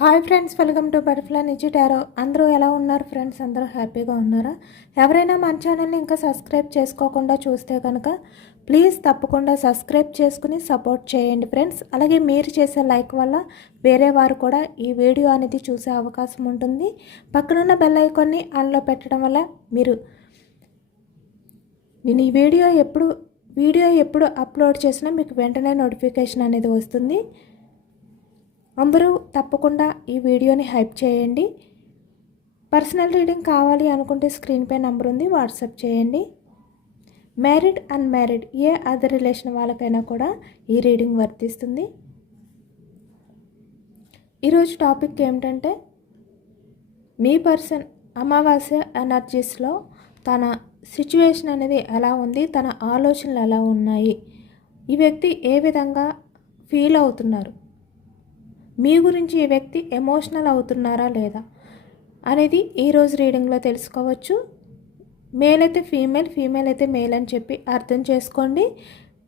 Hi friends welcome to butterfly నిజి tarot. అందరూ ఎలా ఉన్నారు ఫ్రెండ్స్? అందరూ హ్యాపీగా ఉన్నారా? ఎవరైనా మన ఛానల్ని ఇంకా సబ్స్క్రైబ్ చేసుకోకుండా చూస్తే కనుక ప్లీజ్ తప్పకుండా సబ్స్క్రైబ్ చేసుకుని సపోర్ట్ చేయండి ఫ్రెండ్స్. అలాగే మీరు చేసే లైక్ వల్ల వేరే వారు కూడా ఈ వీడియో అనేది చూసే అవకాశం ఉంటుంది. పక్కనున్న బెల్ ఐకాన్ని ఆన్లో పెట్టడం వల్ల మీరు నేను ఈ వీడియో ఎప్పుడు వీడియో ఎప్పుడు అప్లోడ్ చేసినా మీకు వెంటనే నోటిఫికేషన్ అనేది వస్తుంది. అందరూ తప్పకుండా ఈ వీడియోని హైప్ చేయండి. పర్సనల్ రీడింగ్ కావాలి అనుకుంటే స్క్రీన్పై నంబర్ ఉంది వాట్సాప్ చేయండి. మ్యారీడ్ అన్మ్యారీడ్ ఏ అదర్ రిలేషన్ వాళ్ళకైనా కూడా ఈ రీడింగ్ వర్తిస్తుంది. ఈరోజు టాపిక్ ఏమిటంటే మీ పర్సన్ అమావాస్య ఎనర్జీస్లో తన సిచ్యువేషన్ అనేది ఎలా ఉంది తన ఆలోచనలు ఎలా ఉన్నాయి ఈ వ్యక్తి ఏ విధంగా ఫీల్ అవుతున్నారు. మీ గురించి ఈ వ్యక్తి ఎమోషనల్ అవుతున్నారా లేదా అనేది ఈరోజు రీడింగ్లో తెలుసుకోవచ్చు. మేల్ అయితే ఫీమేల్ ఫీమేల్ అయితే మేల్ అని చెప్పి అర్థం చేసుకోండి.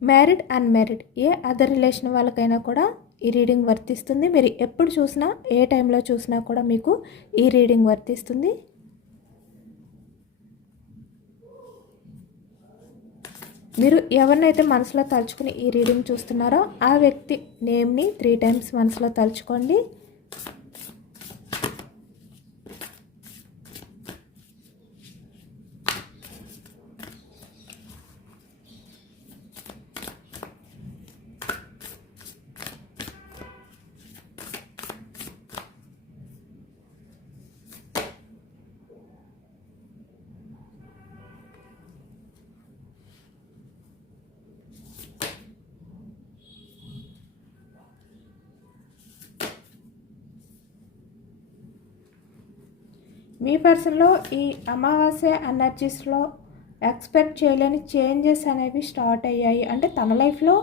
మ్యారీడ్ అన్మ్యారీడ్ ఏ అదర్ రిలేషన్ వాళ్ళకైనా కూడా ఈ రీడింగ్ వర్తిస్తుంది. మీరు ఎప్పుడు చూసినా ఏ టైంలో చూసినా కూడా మీకు ఈ రీడింగ్ వర్తిస్తుంది. మీరు ఎవరినైతే మనసులో తలుచుకుని ఈ రీడింగ్ చూస్తున్నారో ఆ వ్యక్తి నేమ్ని త్రీ టైమ్స్ మనసులో తలుచుకోండి. యూనివర్స్లో పర్సన్లో ఈ అమావాస్య ఎనర్జీస్లో ఎక్స్పెక్ట్ చేయలేని చేంజెస్ అనేవి స్టార్ట్ అయ్యాయి. అంటే తన లైఫ్లో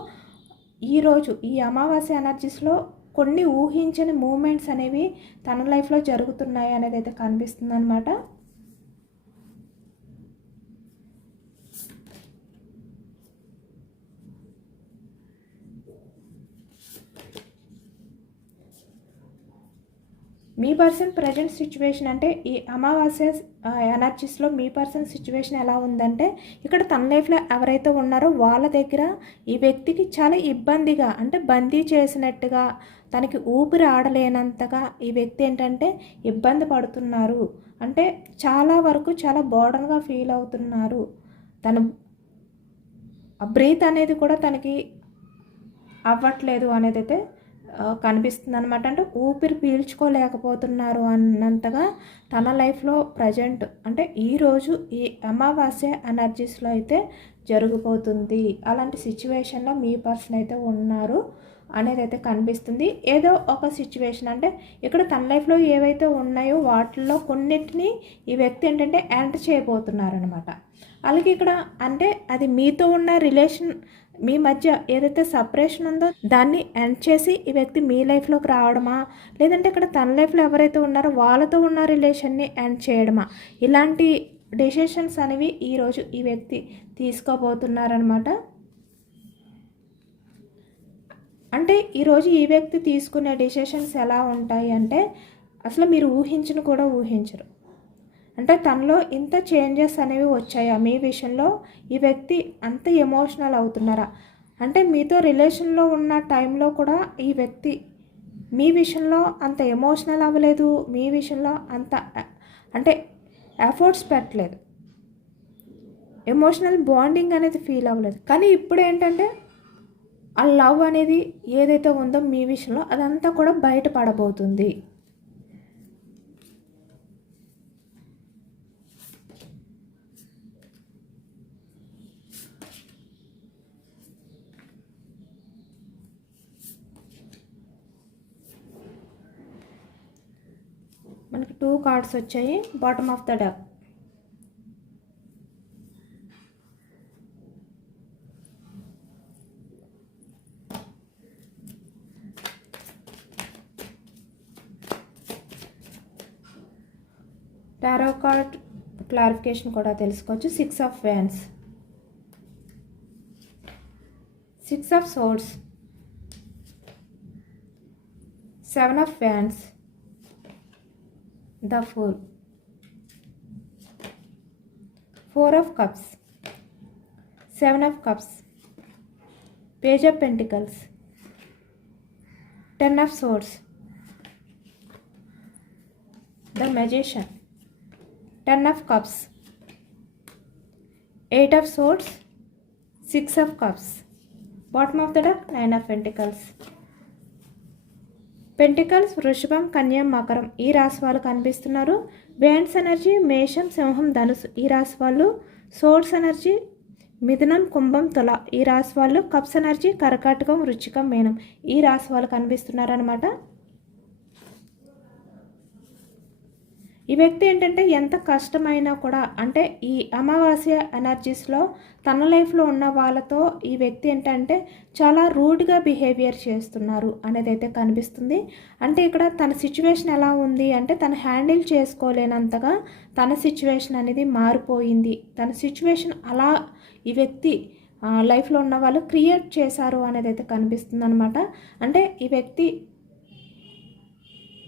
ఈరోజు ఈ అమావాస్య ఎనర్జీస్లో కొన్ని ఊహించని మూమెంట్స్ అనేవి తన లైఫ్లో జరుగుతున్నాయి అనేది అయితే కనిపిస్తుంది అనమాట మీ పర్సన్ ప్రజెంట్ సిచ్యువేషన్ అంటే ఈ అమావాస్య ఎనర్జీస్లో మీ పర్సన్ సిచ్యువేషన్ ఎలా ఉందంటే ఇక్కడ తన లైఫ్లో ఎవరైతే ఉన్నారో వాళ్ళ దగ్గర ఈ వ్యక్తికి చాలా ఇబ్బందిగా అంటే బందీ చేసినట్టుగా తనకి ఊపిరి ఆడలేనంతగా ఈ వ్యక్తి ఏంటంటే ఇబ్బంది పడుతున్నారు. అంటే చాలా వరకు చాలా బోర్డన్గా ఫీల్ అవుతున్నారు. తను బ్రీత్ అనేది కూడా తనకి అవ్వట్లేదు అనేది అయితే కనిపిస్తుంది అనమాట అంటే ఊపిరి పీల్చుకోలేకపోతున్నారు అన్నంతగా తన లైఫ్లో ప్రజెంట్ అంటే ఈరోజు ఈ అమావాస్య ఎనర్జీస్లో అయితే జరిగిపోతుంది. అలాంటి సిచ్యువేషన్లో మీ పర్సన్ అయితే ఉన్నారు అనేది అయితే కనిపిస్తుంది. ఏదో ఒక సిచ్యువేషన్ అంటే ఇక్కడ తన లైఫ్లో ఏవైతే ఉన్నాయో వాటిల్లో కొన్నిటిని ఈ వ్యక్తి ఏంటంటే ఎండ్ చేయబోతున్నారనమాట అలాగే ఇక్కడ అంటే అది మీతో ఉన్న రిలేషన్ మీ మధ్య ఏదైతే సపరేషన్ ఉందో దాన్ని ఎండ్ చేసి ఈ వ్యక్తి మీ లైఫ్లోకి రావడమా? లేదంటే ఇక్కడ తన లైఫ్లో ఎవరైతే ఉన్నారో వాళ్ళతో ఉన్న రిలేషన్ని ఎండ్ చేయడమా? ఇలాంటి డెసిషన్స్ అనేవి ఈరోజు ఈ వ్యక్తి తీసుకోబోతున్నారనమాట అంటే ఈరోజు ఈ వ్యక్తి తీసుకునే డెసిషన్స్ ఎలా ఉంటాయి అంటే అసలు మీరు ఊహించను కూడా ఊహించరు. అంటే తనలో ఇంత చేంజెస్ అనేవి వచ్చాయా? మీ విషయంలో ఈ వ్యక్తి అంత ఎమోషనల్ అవుతున్నారా? అంటే మీతో రిలేషన్లో ఉన్న టైంలో కూడా ఈ వ్యక్తి మీ విషయంలో అంత ఎమోషనల్ అవ్వలేదు మీ విషయంలో అంత అంటే ఎఫర్ట్స్ పెట్టలేదు. ఎమోషనల్ బాండింగ్ అనేది ఫీల్ అవ్వలేదు. కానీ ఇప్పుడు ఏంటంటే ఆ లవ్ అనేది ఏదైతే ఉందో మీ విషయంలో అదంతా కూడా బయటపడబోతుంది. పార్ట్స్ కార్డ్స్ వచ్చాయి. Bottom of the deck tarot card clarification కూడా తెలుసుకోవచ్చు. Six of wands six of swords seven of wands the full. Four of Cups, Seven of Cups, Page of Pentacles, Ten of Swords, the Magician, Ten of Cups, Eight of Swords, Six of Cups. Bottom of the deck, Nine of Pentacles. Pentacles వృషభం కన్యం మకరం ఈ రాశి వాళ్ళు కనిపిస్తున్నారు. Bands energy మేషం సింహం ధనుసు ఈ రాశి వాళ్ళు సోర్స్ ఎనర్జీ మిథునం కుంభం తుల ఈ రాశి వాళ్ళు కప్స్ ఎనర్జీ కర్కాటకం రుచికం మేనం ఈ రాశి వాళ్ళు కనిపిస్తున్నారనమాట ఈ వ్యక్తి ఏంటంటే ఎంత కష్టమైనా కూడా అంటే ఈ అమావాస్య ఎనర్జీస్లో తన లైఫ్లో ఉన్న వాళ్ళతో ఈ వ్యక్తి ఏంటంటే చాలా రూడ్గా బిహేవియర్ చేస్తున్నారు అనేది అయితే కనిపిస్తుంది. అంటే ఇక్కడ తన సిచ్యువేషన్ ఎలా ఉంది అంటే తను హ్యాండిల్ చేసుకోలేనంతగా తన సిచ్యువేషన్ అనేది మారిపోయింది. తన సిచ్యువేషన్ అలా ఈ వ్యక్తి లైఫ్లో ఉన్న వాళ్ళు క్రియేట్ చేశారు అనేది అయితే కనిపిస్తుంది అనమాట అంటే ఈ వ్యక్తి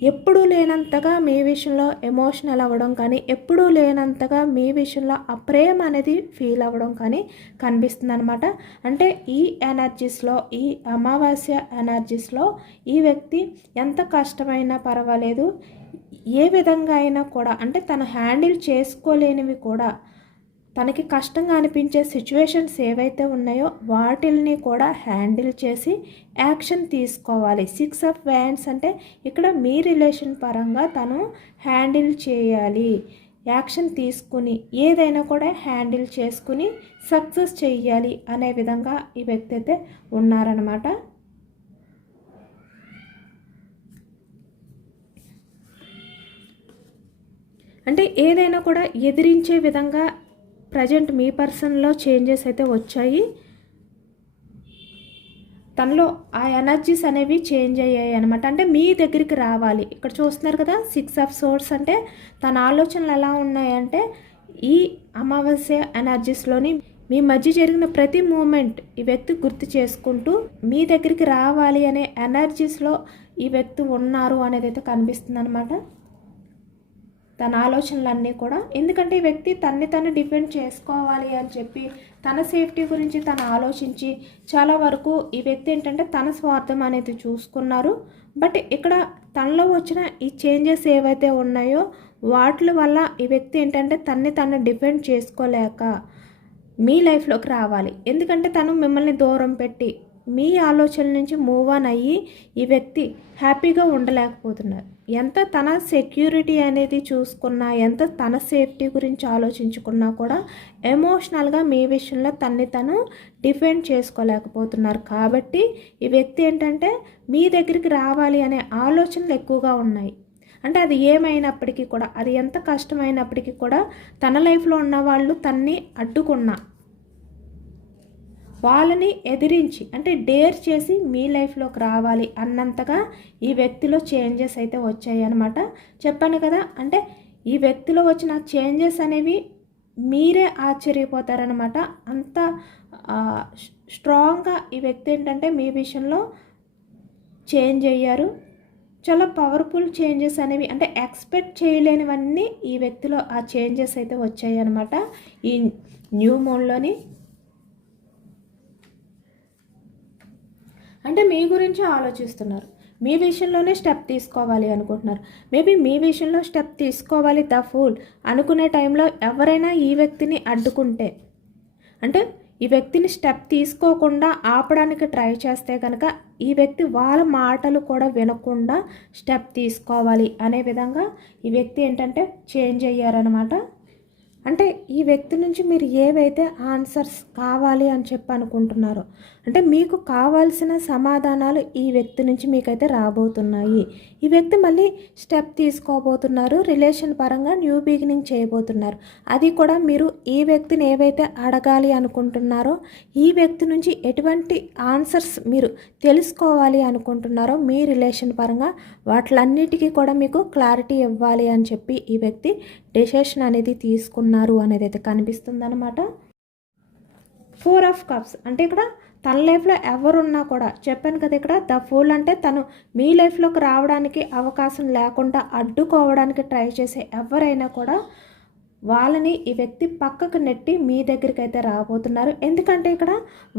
ఎప్పుడూ లేనంతగా మీ విషయంలో ఎమోషనల్ అవ్వడం కానీ ఎప్పుడూ లేనంతగా మీ విషయంలో ఆ ప్రేమ అనేది ఫీల్ అవ్వడం కానీ కనిపిస్తుంది అనమాట అంటే ఈ ఎనర్జీస్లో ఈ అమావాస్య ఎనర్జీస్లో ఈ వ్యక్తి ఎంత కష్టమైనా పర్వాలేదు. ఏ విధంగా అయినా కూడా అంటే తను హ్యాండిల్ చేసుకోలేనివి కూడా తనకి కష్టంగా అనిపించే సిచ్యువేషన్స్ ఏవైతే ఉన్నాయో వాటిల్ని కూడా హ్యాండిల్ చేసి యాక్షన్ తీసుకోవాలి. సిక్స్ ఆఫ్ వ్యాండ్స్ అంటే ఇక్కడ మీ రిలేషన్ పరంగా తను హ్యాండిల్ చేయాలి. యాక్షన్ తీసుకుని ఏదైనా కూడా హ్యాండిల్ చేసుకుని సక్సెస్ చేయాలి అనే విధంగా ఈ వ్యక్తి అయితే ఉన్నారనమాట అంటే ఏదైనా కూడా ఎదిరించే విధంగా ప్రజెంట్ మీ పర్సన్లో చేంజెస్ అయితే వచ్చాయి. తనలో ఆ ఎనర్జీస్ అనేవి చేంజ్ అయ్యాయి అనమాట అంటే మీ దగ్గరికి రావాలి. ఇక్కడ చూస్తున్నారు కదా సిక్స్ ఆఫ్ సోర్స్ అంటే తన ఆలోచనలు ఎలా ఉన్నాయంటే ఈ అమావాస్య ఎనర్జీస్లోని మీ మధ్య జరిగిన ప్రతి మూమెంట్ ఈ వ్యక్తి గుర్తు చేసుకుంటూ మీ దగ్గరికి రావాలి అనే ఎనర్జీస్లో ఈ వ్యక్తి ఉన్నారు అనేది అయితే కనిపిస్తుంది అనమాట తన ఆలోచనలన్నీ కూడా. ఎందుకంటే ఈ వ్యక్తి తన్ని తను డిఫెండ్ చేసుకోవాలి అని చెప్పి తన సేఫ్టీ గురించి తను ఆలోచించి చాలా వరకు ఈ వ్యక్తి ఏంటంటే తన స్వార్థం అనేది చూసుకున్నారు. బట్ ఇక్కడ తనలో వచ్చిన ఈ చేంజెస్ ఏవైతే ఉన్నాయో వాటి వల్ల ఈ వ్యక్తి ఏంటంటే తన్ని తను డిఫెండ్ చేసుకోలేక మీ లైఫ్లోకి రావాలి. ఎందుకంటే తను మిమ్మల్ని దూరం పెట్టి మీ ఆలోచన నుంచి మూవ్ ఆన్ అయ్యి ఈ వ్యక్తి హ్యాపీగా ఉండలేకపోతున్నారు. ఎంత తన సెక్యూరిటీ అనేది చూసుకున్నా ఎంత తన సేఫ్టీ గురించి ఆలోచించుకున్నా కూడా ఎమోషనల్గా మీ విషయంలో తన్ని తను డిఫెండ్ చేసుకోలేకపోతున్నారు. కాబట్టి ఈ వ్యక్తి ఏంటంటే మీ దగ్గరికి రావాలి అనే ఆలోచనలు ఎక్కువగా ఉన్నాయి. అంటే అది ఏమైనప్పటికీ కూడా అది ఎంత కష్టమైనప్పటికీ కూడా తన లైఫ్లో ఉన్న వాళ్ళు తన్ని అడ్డుకున్నా. వాళ్ళని ఎదిరించి అంటే డేర్ చేసి మీ లైఫ్లోకి రావాలి అన్నంతగా ఈ వ్యక్తిలో చేంజెస్ అయితే వచ్చాయి అనమాట చెప్పాను కదా అంటే ఈ వ్యక్తిలో వచ్చిన చేంజెస్ అనేవి మీరే ఆశ్చర్యపోతారనమాట అంత స్ట్రాంగ్గా ఈ వ్యక్తి ఏంటంటే మీ విషయంలో చేంజ్ అయ్యారు. చాలా పవర్ఫుల్ చేంజెస్ అనేవి అంటే ఎక్స్పెక్ట్ చేయలేనివన్నీ ఈ వ్యక్తిలో ఆ చేంజెస్ అయితే వచ్చాయి అనమాట ఈ న్యూ మూన్లోని అంటే మీ గురించి ఆలోచిస్తున్నారు. మీ విషయంలోనే స్టెప్ తీసుకోవాలి అనుకుంటున్నారు. మేబీ మీ విషయంలో స్టెప్ తీసుకోవాలి ద ఫూల్ అనుకునే టైంలో ఎవరైనా ఈ వ్యక్తిని అడ్డుకుంటే అంటే ఈ వ్యక్తిని స్టెప్ తీసుకోకుండా ఆపడానికి ట్రై చేస్తే కనుక ఈ వ్యక్తి వాళ్ళ మాటలు కూడా వినకుండా స్టెప్ తీసుకోవాలి అనే విధంగా ఈ వ్యక్తి ఏంటంటే చేంజ్ అయ్యారనమాట అంటే ఈ వ్యక్తి నుంచి మీరు ఏవైతే ఆన్సర్స్ కావాలి అని చెప్పి అనుకుంటున్నారో అంటే మీకు కావాల్సిన సమాధానాలు ఈ వ్యక్తి నుంచి మీకైతే రాబోతున్నాయి. ఈ వ్యక్తి మళ్ళీ స్టెప్ తీసుకోబోతున్నారు రిలేషన్ పరంగా న్యూ బిగినింగ్ చేయబోతున్నారు. అది కూడా మీరు ఈ వ్యక్తిని ఏవైతే అడగాలి అనుకుంటున్నారో ఈ వ్యక్తి నుంచి ఎటువంటి ఆన్సర్స్ మీరు తెలుసుకోవాలి అనుకుంటున్నారో మీ రిలేషన్ పరంగా వాటిలన్నిటికీ కూడా మీకు క్లారిటీ ఇవ్వాలి అని చెప్పి ఈ వ్యక్తి డెసిషన్ అనేది తీసుకున్నారు అనేది అయితే కనిపిస్తుంది అనమాట ఫోర్ ఆఫ్ కప్స్. అంటే ఇక్కడ తన లైఫ్లో ఎవరున్నా కూడా చెప్పాను కదా ఇక్కడ ద ఫూల్ అంటే తను మీ లైఫ్లోకి రావడానికి అవకాశం లేకుండా అడ్డుకోవడానికి ట్రై చేసే ఎవరైనా కూడా వాళ్ళని ఈ వ్యక్తి పక్కకు నెట్టి మీ దగ్గరికి అయితే రాబోతున్నారు. ఎందుకంటే ఇక్కడ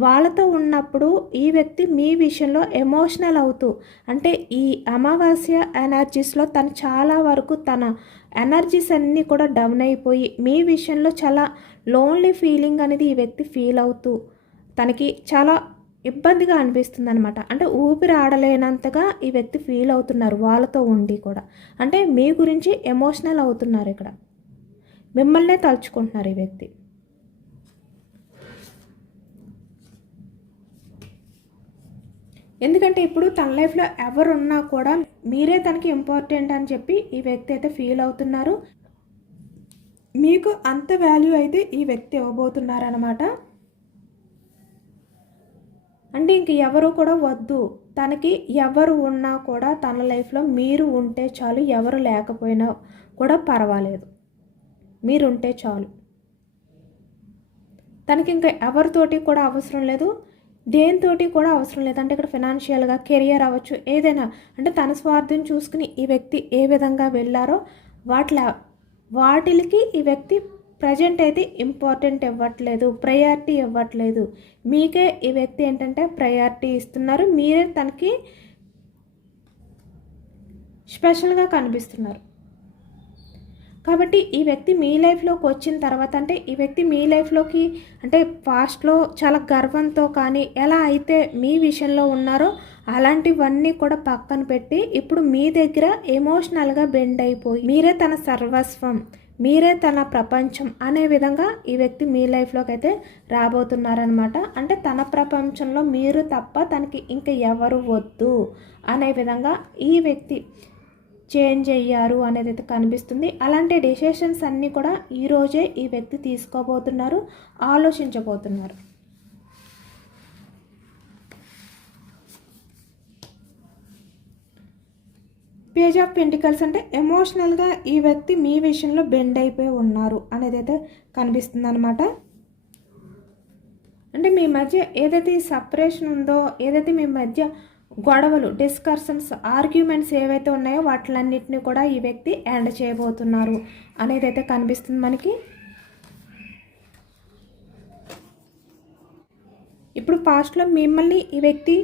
వాళ్ళతో ఉన్నప్పుడు ఈ వ్యక్తి మీ విషయంలో ఎమోషనల్ అవుతూ అంటే ఈ అమావాస్య ఎనర్జీస్లో తను చాలా వరకు తన ఎనర్జీస్ అన్నీ కూడా డౌన్ అయిపోయి మీ విషయంలో చాలా లోన్లీ ఫీలింగ్ అనేది ఈ వ్యక్తి ఫీల్ అవుతూ తనకి చాలా ఇబ్బందిగా అనిపిస్తుంది అనమాట అంటే ఊపిరి ఆడలేనంతగా ఈ వ్యక్తి ఫీల్ అవుతున్నారు వాళ్ళతో ఉండి కూడా. అంటే మీ గురించి ఎమోషనల్ అవుతున్నారు ఇక్కడ. మిమ్మల్నే తలుచుకుంటున్నారు ఈ వ్యక్తి. ఎందుకంటే ఇప్పుడు తన లైఫ్లో ఎవరున్నా కూడా మీరే తనకి ఇంపార్టెంట్ అని చెప్పి ఈ వ్యక్తి అయితే ఫీల్ అవుతున్నారు. మీకు అంత వాల్యూ అయితే ఈ వ్యక్తి ఇవ్వబోతున్నారనమాట అంటే ఇంక ఎవరు కూడా వద్దు. తనకి ఎవరు ఉన్నా కూడా తన లైఫ్లో మీరు ఉంటే చాలు ఎవరు లేకపోయినా కూడా పర్వాలేదు. మీరుంటే చాలు. తనకి ఇంకా ఎవరితోటి కూడా అవసరం లేదు. దేనితోటి కూడా అవసరం లేదు. అంటే ఇక్కడ ఫినాన్షియల్గా కెరియర్ అవ్వచ్చు ఏదైనా. అంటే తన స్వార్థం చూసుకుని ఈ వ్యక్తి ఏ విధంగా వెళ్ళారో వాటిలో వాటికి ఈ వ్యక్తి ప్రజెంట్ అయితే ఇంపార్టెంట్ ఇవ్వట్లేదు ప్రయారిటీ ఇవ్వట్లేదు. మీకే ఈ వ్యక్తి ఏంటంటే ప్రయారిటీ ఇస్తున్నారు. మీరే తనకి స్పెషల్గా కనిపిస్తున్నారు. కాబట్టి ఈ వ్యక్తి మీ లైఫ్లోకి వచ్చిన తర్వాత అంటే ఈ వ్యక్తి మీ లైఫ్లోకి అంటే పాస్ట్లో చాలా గర్వంతో కానీ ఎలా అయితే మీ విషయంలో ఉన్నారో అలాంటివన్నీ కూడా పక్కన పెట్టి ఇప్పుడు మీ దగ్గర ఎమోషనల్గా బెండ్ అయిపోయి మీరే తన సర్వస్వం మీరే తన ప్రపంచం అనే విధంగా ఈ వ్యక్తి మీ లైఫ్లోకి అయితే రాబోతున్నారనమాట. అంటే తన ప్రపంచంలో మీరు తప్ప తనకి ఇంకా ఎవరు వద్దు అనే విధంగా ఈ వ్యక్తి చేంజ్ అయ్యారు అనేది అయితే కనిపిస్తుంది. అలాంటి డెసిషన్స్ అన్నీ కూడా ఈరోజే ఈ వ్యక్తి తీసుకోబోతున్నారు ఆలోచించబోతున్నారు. పేజ్ ఆఫ్ పెంటికల్స్ అంటే ఎమోషనల్గా ఈ వ్యక్తి మీ విషయంలో బెండ్ అయిపోయి ఉన్నారు అనేది అయితే కనిపిస్తుంది అనమాట అంటే మీ మధ్య ఏదైతే సపరేషన్ ఉందో ఏదైతే మీ మధ్య గొడవలు డిస్కర్షన్స్ ఆర్గ్యుమెంట్స్ ఏవైతే ఉన్నాయో వాటిలన్నింటినీ కూడా ఈ వ్యక్తి ఎండ్ చేయబోతున్నారు అనేది అయితే కనిపిస్తుంది మనకి. ఇప్పుడు పాస్ట్లో మిమ్మల్ని ఈ వ్యక్తి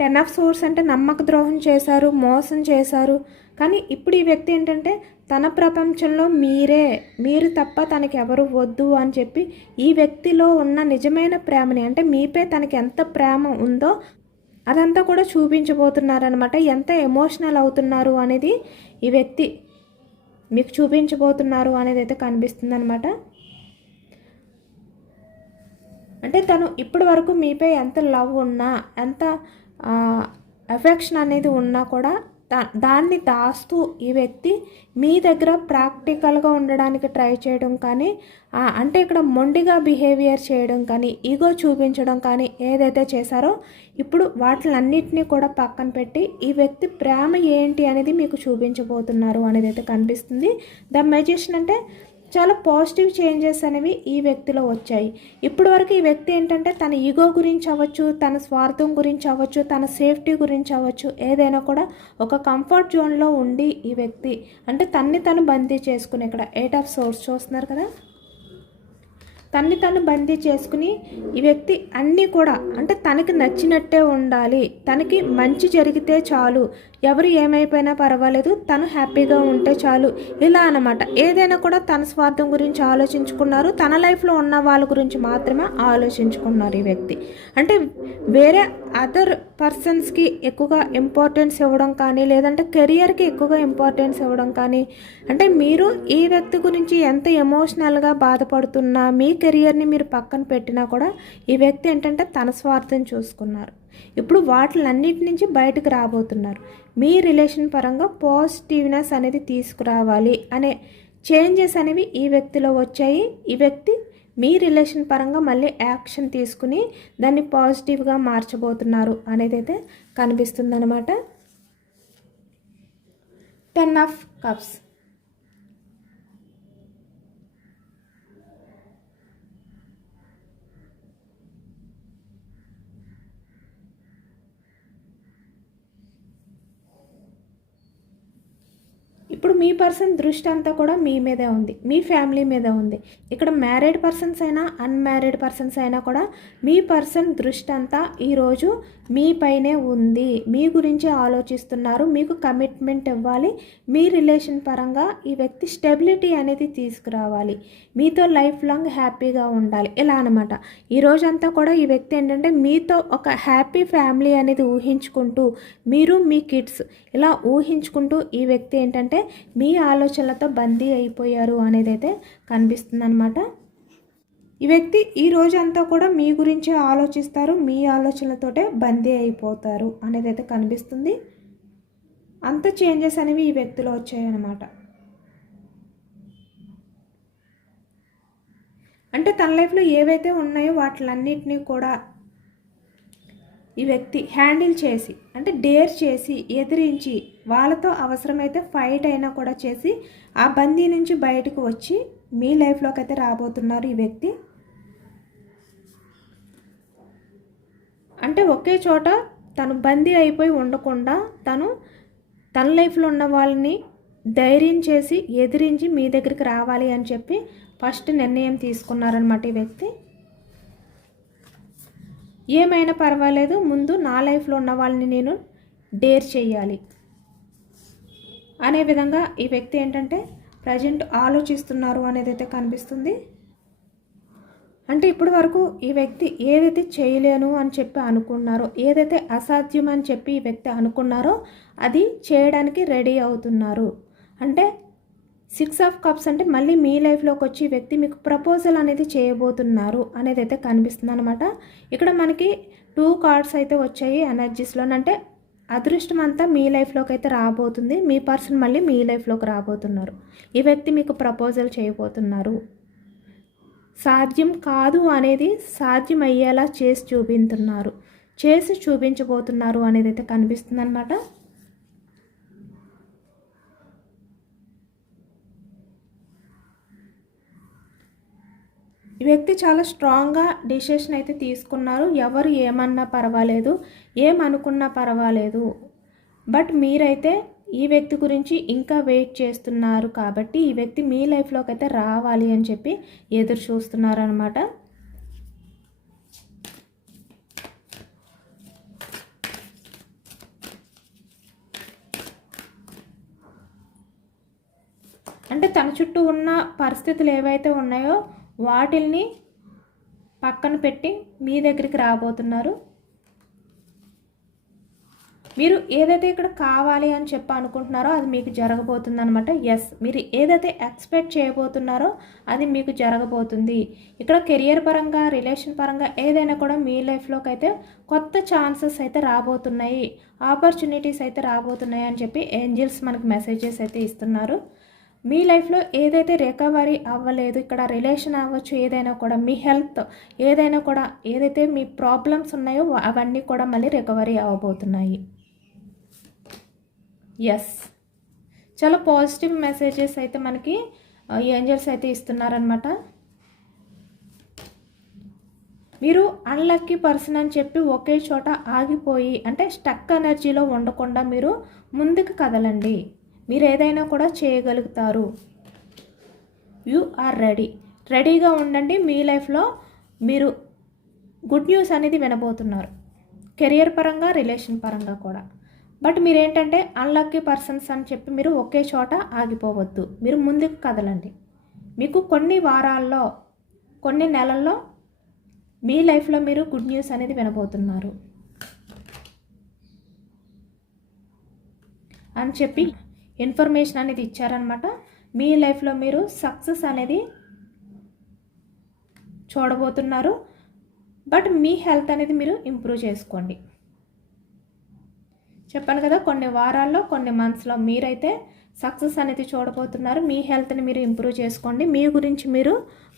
టెన్ ఆఫ్ సోర్స్ అంటే నమ్మక ద్రోహం చేశారు మోసం చేశారు. కానీ ఇప్పుడు ఈ వ్యక్తి ఏంటంటే తన ప్రపంచంలో మీరే మీరు తప్ప తనకి ఎవరు వద్దు అని చెప్పి ఈ వ్యక్తిలో ఉన్న నిజమైన ప్రేమని అంటే మీపై తనకి ఎంత ప్రేమ ఉందో అదంతా కూడా చూపించబోతున్నారనమాట ఎంత ఎమోషనల్ అవుతున్నారు అనేది ఈ వ్యక్తి మీకు చూపించబోతున్నారు అనేది అయితే కనిపిస్తుంది అనమాట అంటే తను ఇప్పటి వరకు మీపై ఎంత లవ్ ఉన్నా ఎంత ఎఫెక్షన్ అనేది ఉన్నా కూడా దాన్ని దాస్తూ ఈ వ్యక్తి మీ దగ్గర ప్రాక్టికల్గా ఉండడానికి ట్రై చేయడం కానీ అంటే ఇక్కడ మొండిగా బిహేవియర్ చేయడం కానీ ఈగో చూపించడం కానీ ఏదైతే చేశారో ఇప్పుడు వాటిలన్నింటినీ కూడా పక్కన పెట్టి ఈ వ్యక్తి ప్రేమ ఏంటి అనేది మీకు చూపించబోతున్నారు అనేది అయితే కనిపిస్తుంది. ద మెజిషియన్ అంటే చాలా పాజిటివ్ చేంజెస్ అనేవి ఈ వ్యక్తిలో వచ్చాయి. ఇప్పటి వరకు ఈ వ్యక్తి ఏంటంటే తన ఈగో గురించి అవ్వచ్చు తన స్వార్థం గురించి అవ్వచ్చు తన సేఫ్టీ గురించి అవ్వచ్చు ఏదైనా కూడా ఒక కంఫర్ట్ జోన్లో ఉండి ఈ వ్యక్తి అంటే తన్ని తను బందీ చేసుకుని ఇక్కడ ఎయిట్ ఆఫ్ సోర్స్ చూస్తున్నారు కదా? తన్ని తను బందీ చేసుకుని ఈ వ్యక్తి అన్నీ కూడా అంటే తనకి నచ్చినట్టే ఉండాలి. తనకి మంచి జరిగితే చాలు. ఎవరు ఏమైపోయినా పర్వాలేదు తను హ్యాపీగా ఉంటే చాలు. ఇలా అనమాట ఏదైనా కూడా తన స్వార్థం గురించి ఆలోచించుకున్నారు. తన లైఫ్లో ఉన్న వాళ్ళ గురించి మాత్రమే ఆలోచించుకున్నారు ఈ వ్యక్తి. అంటే వేరే అదర్ పర్సన్స్కి ఎక్కువగా ఇంపార్టెన్స్ ఇవ్వడం కానీ లేదంటే కెరియర్కి ఎక్కువగా ఇంపార్టెన్స్ ఇవ్వడం కానీ అంటే మీరు ఈ వ్యక్తి గురించి ఎంత ఎమోషనల్గా బాధపడుతున్నా మీ కెరియర్ని మీరు పక్కన పెట్టినా కూడా ఈ వ్యక్తి ఏంటంటే తన స్వార్థం చూసుకున్నారు. ఇప్పుడు వాటిలన్నిటి నుంచి బయటకు రాబోతున్నారు. మీ రిలేషన్ పరంగా పాజిటివ్నెస్ అనేది తీసుకురావాలి అనే చేంజెస్ అనేవి ఈ వ్యక్తిలో వచ్చాయి. ఈ వ్యక్తి మీ రిలేషన్ పరంగా మళ్ళీ యాక్షన్ తీసుకుని దాన్ని పాజిటివ్గా మార్చబోతున్నారు అనేది అయితే కనిపిస్తుందన్నమాట. Ten of cups. ఇప్పుడు మీ పర్సన్ దృష్టి అంతా కూడా మీ మీదే ఉంది మీ ఫ్యామిలీ మీద ఉంది. ఇక్కడ మ్యారీడ్ పర్సన్స్ అయినా అన్మ్యారీడ్ పర్సన్స్ అయినా కూడా మీ పర్సన్ దృష్టి అంతా ఈరోజు మీ పైనే ఉంది. మీ గురించి ఆలోచిస్తున్నారు. మీకు కమిట్మెంట్ ఇవ్వాలి. మీ రిలేషన్ పరంగా ఈ వ్యక్తి స్టెబిలిటీ అనేది తీసుకురావాలి. మీతో లైఫ్ లాంగ్ హ్యాపీగా ఉండాలి. ఇలా అనమాట ఈ రోజంతా కూడా ఈ వ్యక్తి ఏంటంటే మీతో ఒక హ్యాపీ ఫ్యామిలీ అనేది ఊహించుకుంటూ మీరు మీ కిడ్స్ ఇలా ఊహించుకుంటూ ఈ వ్యక్తి ఏంటంటే మీ ఆలోచనలతో బందీ అయిపోయారు అనేది అయితే కనిపిస్తుంది అనమాట ఈ వ్యక్తి ఈ రోజంతా కూడా మీ గురించే ఆలోచిస్తారు మీ ఆలోచనలతోటే బందీ అయిపోతారు అనేది అయితే కనిపిస్తుంది. అంత చేంజెస్ అనేవి ఈ వ్యక్తిలో వచ్చాయన్నమాట. అంటే తన లైఫ్లో ఏవైతే ఉన్నాయో వాటిలన్నిటినీ కూడా ఈ వ్యక్తి హ్యాండిల్ చేసి అంటే డేర్ చేసి ఎదిరించి వాళ్ళతో అవసరమైతే ఫైట్ అయినా కూడా చేసి ఆ బందీ నుంచి బయటకు వచ్చి మీ లైఫ్లోకి అయితే రాబోతున్నారు ఈ వ్యక్తి. అంటే ఒకే చోట తను బందీ అయిపోయి ఉండకుండా తను తన లైఫ్లో ఉన్న వాళ్ళని ధైర్యం చేసి ఎదిరించి మీ దగ్గరికి రావాలి అని చెప్పి ఫస్ట్ నిర్ణయం తీసుకున్నారనమాట ఈ వ్యక్తి. ఏమైనా పర్వాలేదు ముందు నా లైఫ్లో ఉన్న వాళ్ళని నేను డేర్ చేయాలి. అనే విధంగా ఈ వ్యక్తి ఏంటంటే ప్రజెంట్ ఆలోచిస్తున్నారు అనేది అయితే కనిపిస్తుంది. అంటే ఇప్పటి వరకు ఈ వ్యక్తి ఏదైతే చేయలేను అని చెప్పి అనుకున్నారో ఏదైతే అసాధ్యం అని చెప్పి ఈ వ్యక్తి అనుకున్నారో అది చేయడానికి రెడీ అవుతున్నారు. అంటే సిక్స్ ఆఫ్ కప్స్ అంటే మళ్ళీ మీ లైఫ్లోకి వచ్చి వ్యక్తి మీకు ప్రపోజల్ అనేది చేయబోతున్నారు అనేది అయితే కనిపిస్తుంది అనమాట ఇక్కడ మనకి టూ కార్డ్స్ అయితే వచ్చాయి ఎనర్జీస్లో. అంటే అదృష్టం అంతా మీ లైఫ్లోకి అయితే రాబోతుంది. మీ పర్సన్ మళ్ళీ మీ లైఫ్లోకి రాబోతున్నారు. ఈ వ్యక్తి మీకు ప్రపోజల్ చేయబోతున్నారు. సాధ్యం కాదు అనేది సాధ్యం అయ్యేలా చేసి చూపిస్తున్నారు చేసి చూపించబోతున్నారు అనేది అయితే కనిపిస్తుంది అనమాట ఈ వ్యక్తి చాలా స్ట్రాంగ్గా డిసిషన్ అయితే తీసుకున్నారు. ఎవరు ఏమన్నా పర్వాలేదు ఏమనుకున్నా పర్వాలేదు. బట్ మీరైతే ఈ వ్యక్తి గురించి ఇంకా వెయిట్ చేస్తున్నారు కాబట్టి ఈ వ్యక్తి మీ లైఫ్లోకి అయితే రావాలి అని చెప్పి ఎదురు చూస్తున్నారు అనమాట అంటే తన చుట్టూ ఉన్న పరిస్థితులు ఏవైతే ఉన్నాయో వాటిల్ని పక్కన పెట్టి మీ దగ్గరికి రాబోతున్నారు. మీరు ఏదైతే ఇక్కడ కావాలి అని చెప్పి అనుకుంటున్నారో అది మీకు జరగబోతుంది అనమాట ఎస్ మీరు ఏదైతే ఎక్స్పెక్ట్ చేయబోతున్నారో అది మీకు జరగబోతుంది. ఇక్కడ కెరియర్ పరంగా రిలేషన్ పరంగా ఏదైనా కూడా మీ లైఫ్లోకి అయితే కొత్త ఛాన్సెస్ అయితే రాబోతున్నాయి. ఆపర్చునిటీస్ అయితే రాబోతున్నాయి అని చెప్పి ఏంజిల్స్ మనకు మెసేజెస్ అయితే ఇస్తున్నారు. మీ లైఫ్లో ఏదైతే రికవరీ అవ్వలేదు ఇక్కడ రిలేషన్ అవ్వచ్చు ఏదైనా కూడా మీ హెల్త్ ఏదైనా కూడా ఏదైతే మీ ప్రాబ్లమ్స్ ఉన్నాయో అవన్నీ కూడా మళ్ళీ రికవరీ అవ్వబోతున్నాయి. ఎస్ చాలా పాజిటివ్ మెసేజెస్ అయితే మనకి ఏంజల్స్ అయితే ఇస్తున్నారనమాట మీరు అన్లక్కీ పర్సన్ అని చెప్పి ఒకే చోట ఆగిపోయి అంటే స్టక్ ఎనర్జీలో ఉండకుండా మీరు ముందుకు కదలండి. మీరు ఏదైనా కూడా చేయగలుగుతారు. యు ఆర్ రెడీ రెడీగా ఉండండి. మీ లైఫ్లో మీరు గుడ్ న్యూస్ అనేది వినబోతున్నారు. కెరియర్ పరంగా రిలేషన్ పరంగా కూడా. బట్ మీరేంటంటే అన్లక్కీ పర్సన్స్ అని చెప్పి మీరు ఒకే చోట ఆగిపోవద్దు. మీరు ముందుకు కదలండి. మీకు కొన్ని వారాల్లో కొన్ని నెలల్లో మీ లైఫ్లో మీరు గుడ్ న్యూస్ అనేది వినబోతున్నారు. అని చెప్పి ఇన్ఫర్మేషన్ అనేది ఇచ్చారనమాట మీ లైఫ్లో మీరు సక్సెస్ అనేది చూడబోతున్నారు. బట్ మీ హెల్త్ అనేది మీరు ఇంప్రూవ్ చేసుకోండి. చెప్పాను కదా కొన్ని వారాల్లో కొన్ని మంత్స్లో మీరైతే సక్సెస్ అనేది చూడబోతున్నారు. మీ హెల్త్ని మీరు ఇంప్రూవ్ చేసుకోండి. మీ గురించి మీరు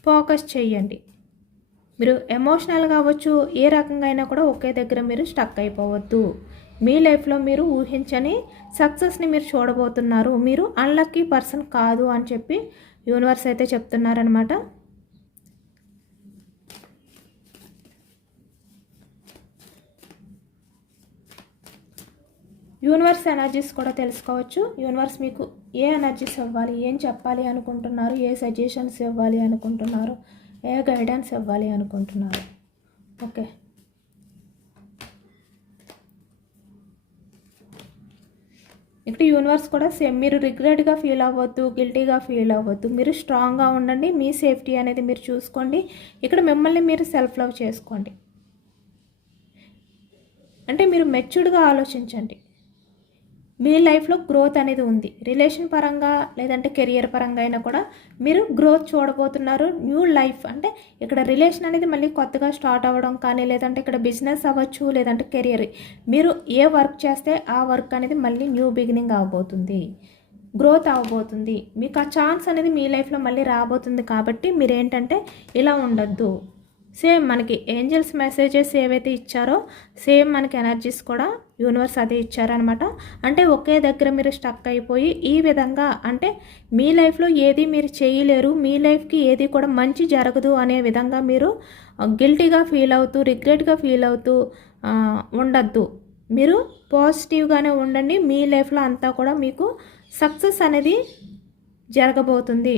ఫోకస్ చేయండి మీరు ఎమోషనల్ కావచ్చు ఏ రకంగా అయినా కూడా ఒకే దగ్గర మీరు స్టక్ అయిపోవద్దు. మీ లైఫ్లో మీరు ఊహించని సక్సెస్ని మీరు చూడబోతున్నారు. మీరు అన్లక్కీ పర్సన్ కాదు అని చెప్పి యూనివర్స్ అయితే చెప్తున్నారనమాట యూనివర్స్ ఎనర్జీస్ కూడా తెలుసుకోవచ్చు. యూనివర్స్ మీకు ఏ ఎనర్జీస్ ఇవ్వాలి ఏం చెప్పాలి అనుకుంటున్నారు ఏ సజెషన్స్ ఇవ్వాలి అనుకుంటున్నారు ఏ గైడెన్స్ ఇవ్వాలి అనుకుంటున్నారు. ఓకే. ఇక్కడ యూనివర్స్ కూడా సేమ్ మీరు రిగ్రెట్గా ఫీల్ అవ్వద్దు గిల్టీగా ఫీల్ అవ్వద్దు. మీరు స్ట్రాంగ్గా ఉండండి మీ సేఫ్టీ అనేది మీరు చూసుకోండి. ఇక్కడ మిమ్మల్ని మీరు సెల్ఫ్ లవ్ చేసుకోండి. అంటే మీరు మెచ్యూర్డ్గా ఆలోచించండి. మీ లైఫ్లో గ్రోత్ అనేది ఉంది. రిలేషన్ పరంగా లేదంటే కెరియర్ పరంగా అయినా కూడా మీరు గ్రోత్ చూడబోతున్నారు. న్యూ లైఫ్ అంటే ఇక్కడ రిలేషన్ అనేది మళ్ళీ కొత్తగా స్టార్ట్ అవ్వడం కానీ లేదంటే ఇక్కడ బిజినెస్ అవ్వచ్చు లేదంటే కెరియర్. మీరు ఏ వర్క్ చేస్తే ఆ వర్క్ అనేది మళ్ళీ న్యూ బిగినింగ్ అవబోతుంది. గ్రోత్ అవ్వబోతుంది మీకు ఆ ఛాన్స్ అనేది మీ లైఫ్లో మళ్ళీ రాబోతుంది కాబట్టి మీరేంటంటే ఇలా ఉండద్దు. సేమ్ మనకి ఏంజల్స్ మెసేజెస్ ఏవైతే ఇచ్చారో సేమ్ మనకి ఎనర్జీస్ కూడా యూనివర్స్ అదే ఇచ్చారనమాట అంటే ఒకే దగ్గర మీరు స్టక్ అయిపోయి ఈ విధంగా అంటే మీ లైఫ్లో ఏది మీరు చేయలేరు మీ లైఫ్కి ఏది కూడా మంచి జరగదు అనే విధంగా మీరు గిల్టీగా ఫీల్ అవుతూ రిగ్రెట్గా ఫీల్ అవుతూ ఉండద్దు. మీరు పాజిటివ్గానే ఉండండి మీ లైఫ్లో అంతా కూడా మీకు సక్సెస్ అనేది జరగబోతుంది.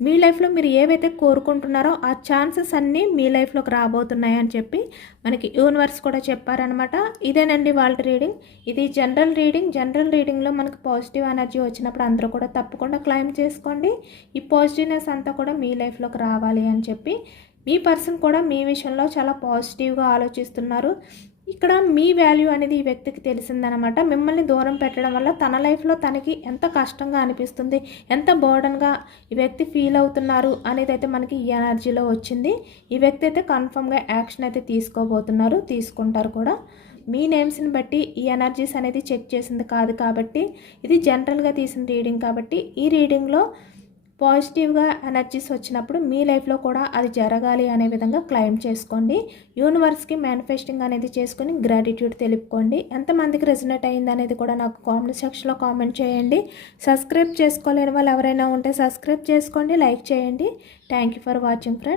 మీ లైఫ్లో మీరు ఏవైతే కోరుకుంటున్నారో ఆ ఛాన్సెస్ అన్నీ మీ లైఫ్లోకి రాబోతున్నాయని చెప్పి మనకి యూనివర్స్ కూడా చెప్పారనమాట ఇదేనండి వాళ్ళ రీడింగ్. ఇది జనరల్ రీడింగ్. జనరల్ రీడింగ్లో మనకు పాజిటివ్ ఎనర్జీ వచ్చినప్పుడు అందరూ కూడా తప్పకుండా క్లైమ్ చేసుకోండి. ఈ పాజిటివ్నెస్ అంతా కూడా మీ లైఫ్లోకి రావాలి అని చెప్పి మీ పర్సన్ కూడా మీ విషయంలో చాలా పాజిటివ్గా ఆలోచిస్తున్నారు. ఇక్కడ మీ వాల్యూ అనేది ఈ వ్యక్తికి తెలిసిందనమాట మిమ్మల్ని దూరం పెట్టడం వల్ల తన లైఫ్లో తనకి ఎంత కష్టంగా అనిపిస్తుంది ఎంత బర్డన్గా ఈ వ్యక్తి ఫీల్ అవుతున్నారు అనేది అయితే మనకి ఈ ఎనర్జీలో వచ్చింది. ఈ వ్యక్తి అయితే కన్ఫర్మ్గా యాక్షన్ అయితే తీసుకోబోతున్నారు తీసుకుంటారు కూడా. మీ నేమ్స్ని బట్టి ఈ ఎనర్జీస్ అనేది చెక్ చేసింది కాదు కాబట్టి ఇది జనరల్గా తీసిన రీడింగ్ కాబట్టి ఈ రీడింగ్లో పాజిటివ్గా ఎనర్జీస్ వచ్చినప్పుడు మీ లైఫ్లో కూడా అది జరగాలి అనే విధంగా క్లైమ్ చేసుకోండి. యూనివర్స్కి మేనిఫెస్టింగ్ అనేది చేసుకొని గ్రాటిట్యూడ్ తెలుపుకోండి. ఎంతమందికి రెజినేట్ అయింది అనేది కూడా నాకు కామెంట్ సెక్షన్లో కామెంట్ చేయండి. సబ్స్క్రైబ్ చేసుకోలేని వాళ్ళు ఎవరైనా ఉంటే సబ్స్క్రైబ్ చేసుకోండి లైక్ చేయండి. Thank you for watching friends.